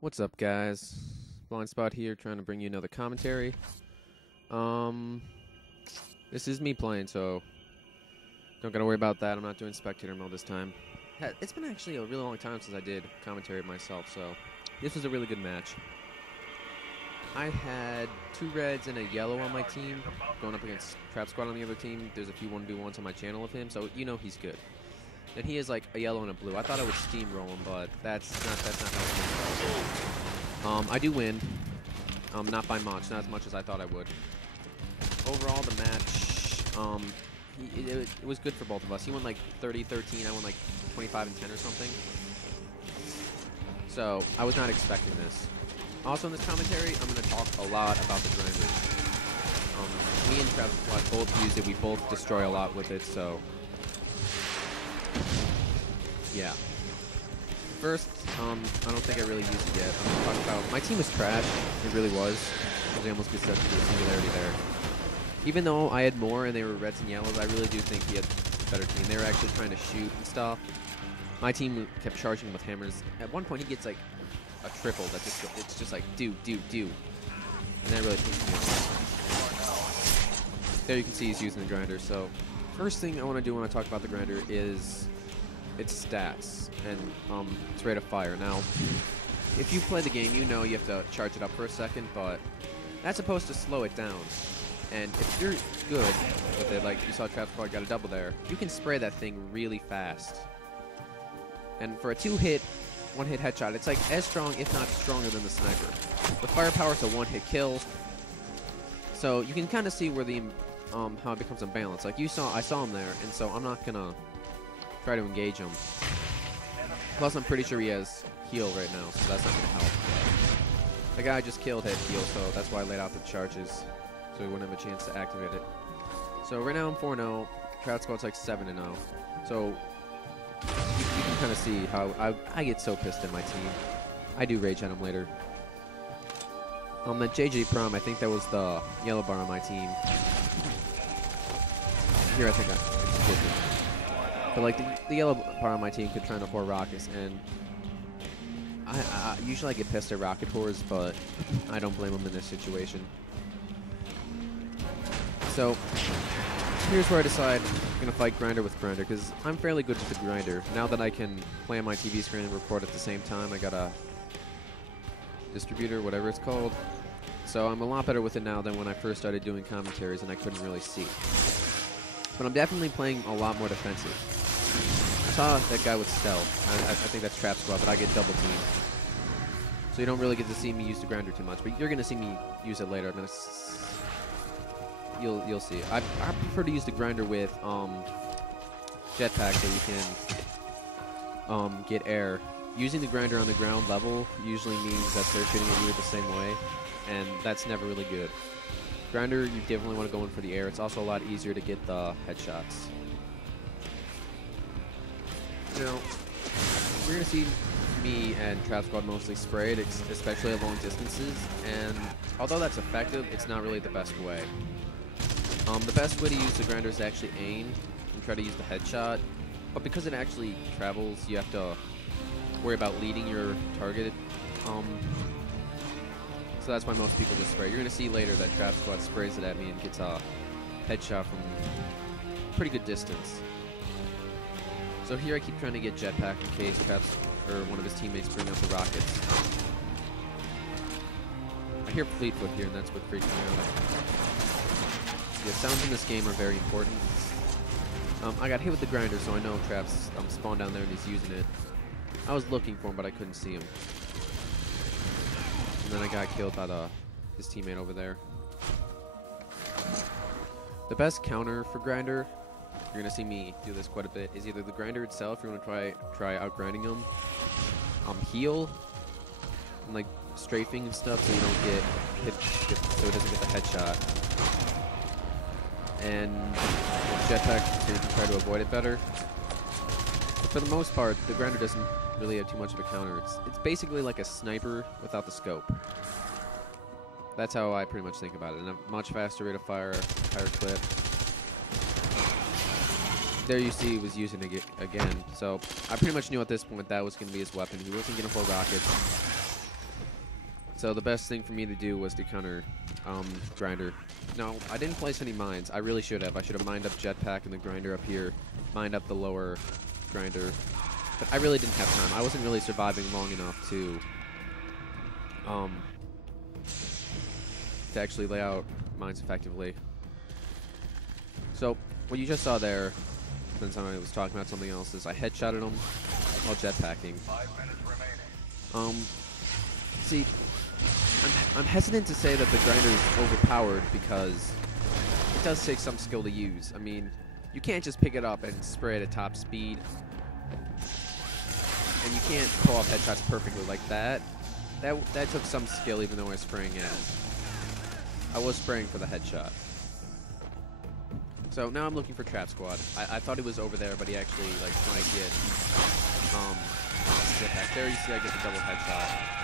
What's up, guys? Blind Spot here, trying to bring you another commentary. Um, this is me playing, so don't gotta worry about that. I'm not doing spectator mode this time. It's been actually a really long time since I did commentary myself, so this was a really good match. I had 2 reds and a yellow on my team, going up against Trap Squad on the other team. There's a few 1v1s on my channel of him, so you know he's good. And he is like a yellow and a blue. I thought I would steamroll him, but that's not how it goes. I do win. Not by much, not as much as I thought I would. Overall, the match, it was good for both of us. He won like 30-13, I won like 25-10 or something. So, I was not expecting this. Also in this commentary, I'm going to talk a lot about the grinder. Me and Trap Squad both use it, we both destroy a lot with it, so yeah. First, I don't think I really used it yet. I'm going to talk about... My team was trash. It really was. I almost get such a singularity there. Even though I had more and they were reds and yellows, I really do think he had a better team. They were actually trying to shoot and stuff. My team kept charging him with hammers. At one point, he gets like a triple that it's just like, do. And that really pissed me off. There you can see he's using the grinder. So, first thing I want to do when I talk about the grinder is its stats and its rate of fire. Now, if you play the game, you know you have to charge it up for a second, but that's supposed to slow it down. And if you're good with it, like you saw Trap Squad got a double there, you can spray that thing really fast. And for a 2-hit, 1-hit headshot, it's like as strong, if not stronger than the sniper. With firepower, it's a 1-hit kill. So you can kind of see where the how it becomes unbalanced. Like I saw him there, and so I'm not gonna try to engage him. Plus, I'm pretty sure he has heal right now, so that's not gonna help. The guy I just killed had heal, so that's why I laid out the charges, so he wouldn't have a chance to activate it. So right now I'm 4-0. Trap Squad's like 7-0. So you can kind of see how I get so pissed at my team. I do rage at him later. That JJ Prom, I think that was the yellow bar on my team. Here, I think it's different. But like the yellow bar on my team could try to pour rockets, and I usually get pissed at rocket pours, but I don't blame him in this situation. So here's where I decide I'm gonna fight grinder with grinder, because I'm fairly good with the grinder. Now that I can play on my TV screen and record at the same time, I got a distributor, whatever it's called. So I'm a lot better with it now than when I first started doing commentaries and I couldn't really see. But I'm definitely playing a lot more defensive. I saw that guy with stealth. I think that's Trap Squad, but I get double teamed. So you don't really get to see me use the grinder too much, but you're gonna see me use it later. You'll see. I prefer to use the grinder with jetpack, so you can get air. Using the grinder on the ground level usually means that they're shooting at you the same way, and that's never really good. Grinder, you definitely want to go in for the air. It's also a lot easier to get the headshots. Now, we're going to see me and Trap Squad mostly sprayed, especially at long distances, and although that's effective, it's not really the best way. The best way to use the grinder is to actually aim and try to use the headshot, but because it actually travels, you have to worry about leading your target. So that's why most people just spray. You're going to see later that Trap Squad sprays it at me and gets a headshot from pretty good distance. So here I keep trying to get jetpack in case Traps or one of his teammates bring out the rockets. I hear Fleetfoot here, and that's what freaks me out. Yeah, sounds in this game are very important. I got hit with the grinder, so I know Traps spawned down there and he's using it. I was looking for him, but I couldn't see him. And then I got killed by his teammate over there. The best counter for grinder, you're gonna see me do this quite a bit, is either the grinder itself, you want to try outgrinding him, heal, and like strafing and stuff, so you don't get hit, so it doesn't get the headshot, and jetpack, so you can try to avoid it better. But for the most part, the grinder doesn't really have too much of a counter. It's basically like a sniper without the scope. That's how I pretty much think about it. And a much faster rate of fire, higher clip. There you see he was using it again. So I pretty much knew at this point that was going to be his weapon. He wasn't going to pull rockets. So the best thing for me to do was to counter Grinder. No, I didn't place any mines. I really should have. I should have mined up Jetpack and the Grinder up here, mined up the lower Grinder. But I really didn't have time. I wasn't really surviving long enough to actually lay out mines effectively. So what you just saw there, since I was talking about something else, is I headshotted him while jetpacking. 5 minutes remaining. See, I'm hesitant to say that the Grinder is overpowered because it does take some skill to use. I mean, you can't just pick it up and spray it at top speed. And you can't pull off headshots perfectly like that. That took some skill, even though I was spraying it. I was spraying for the headshot. So now I'm looking for Trap Squad. I thought he was over there, but he actually, like, when I get jetpack there, you see I get the double headshot.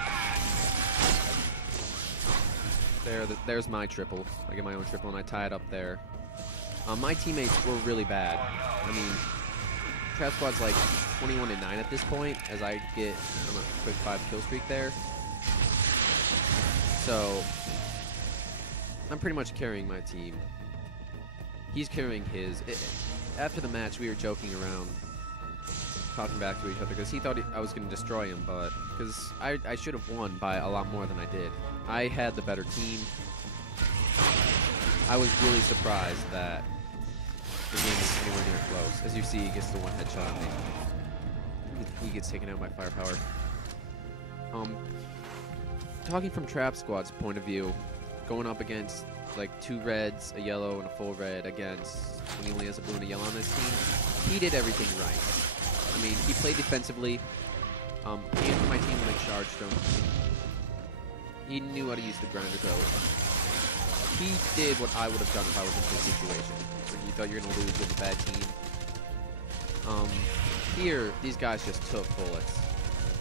There's my triple. I get my own triple, and I tie it up there. My teammates were really bad. I mean, Trap Squad's like 21-9 at this point, as I get a quick 5 kill streak there. So I'm pretty much carrying my team. He's carrying his. After the match, we were joking around, talking back to each other, because he thought I was going to destroy him, but because I should have won by a lot more than I did. I had the better team. I was really surprised that the game is anywhere near close. As you see, he gets the one headshot on me. He gets taken out by firepower. Talking from Trap Squad's point of view, going up against like 2 reds, a yellow, and a full red against when he only has a blue and a yellow on this team, he did everything right. I mean, he played defensively. And for my team when I charged him, he knew how to use the Grinder though. He did what I would have done if I was in this situation. When you thought you're going to lose with a bad team. Here, these guys just took bullets.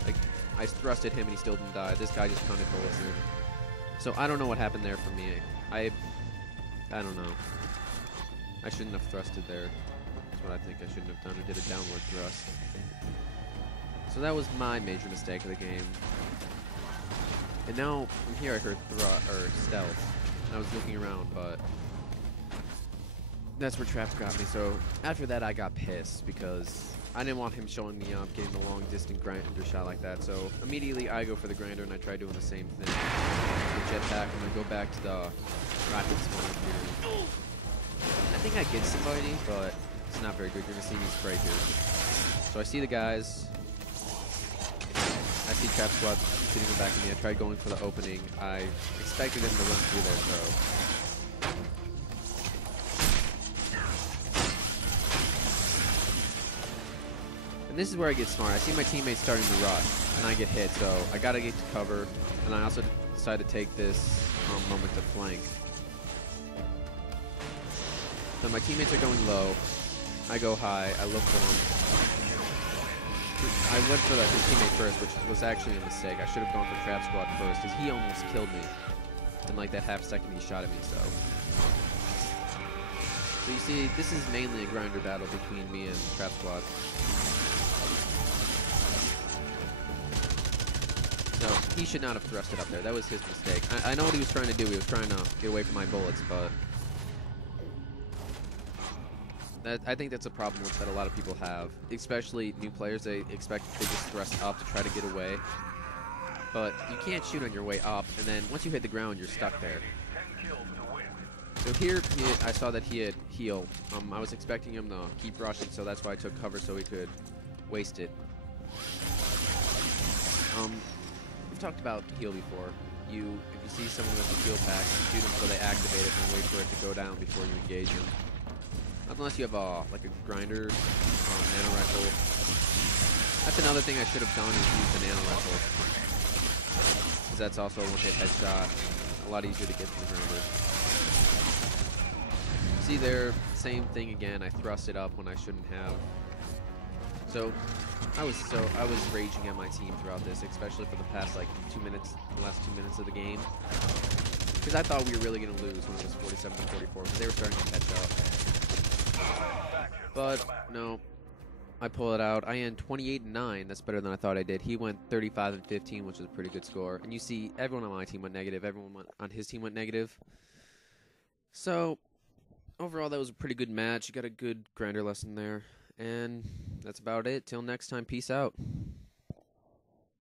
Like, I thrusted him and he still didn't die. This guy just counted bullets in. So I don't know what happened there for me. I don't know. I shouldn't have thrusted there. That's what I think I shouldn't have done. I did a downward thrust. So that was my major mistake of the game. And now, from here I heard stealth. I was looking around, but that's where Traps got me. So after that, I got pissed because I didn't want him showing me up, getting the long distance Grinder shot like that. So immediately I go for the Grinder and I try doing the same thing. The jetpack, and I go back to the rocket spawn here. I think I get somebody, but it's not very good. You're gonna see me spray here. So I see the guys. I see Trap Squad sitting in the back of me. I tried going for the opening. I expected him to run through there, so. And this is where I get smart. I see my teammates starting to rush, and I get hit, so I gotta get to cover. And I also decided to take this moment to flank. So my teammates are going low. I go high. I look for them. I went for his teammate first, which was actually a mistake. I should have gone for Trap Squad first, because he almost killed me in like that half second he shot at me. So you see, this is mainly a Grinder battle between me and Trap Squad. So he should not have thrusted up there. That was his mistake. I know what he was trying to do. He was trying to get away from my bullets, but I think that's a problem that a lot of people have, especially new players. They expect they just thrust up to try to get away, but you can't shoot on your way up, and then once you hit the ground, you're stuck there. So here, I saw that he had heal. I was expecting him to keep rushing, so that's why I took cover so he could waste it. We've talked about heal before. If you see someone with a heal pack, shoot them so they activate it and wait for it to go down before you engage them. Unless you have like a Grinder, nano rifle. That's another thing I should have done, is use the nano rifle, because that's also a one-hit headshot. A lot easier to get from the Grinder. See there, same thing again. I thrust it up when I shouldn't have. So I was raging at my team throughout this, especially for the past like 2 minutes, the last 2 minutes of the game, because I thought we were really gonna lose when it was 47-44, because they were starting to catch up. But no, I pull it out. I end 28-9. That's better than I thought I did. He went 35-15, which is a pretty good score. And you see, everyone on my team went negative. Everyone on his team went negative. So, overall, that was a pretty good match. You got a good grinder lesson there. And that's about it. Till next time, peace out.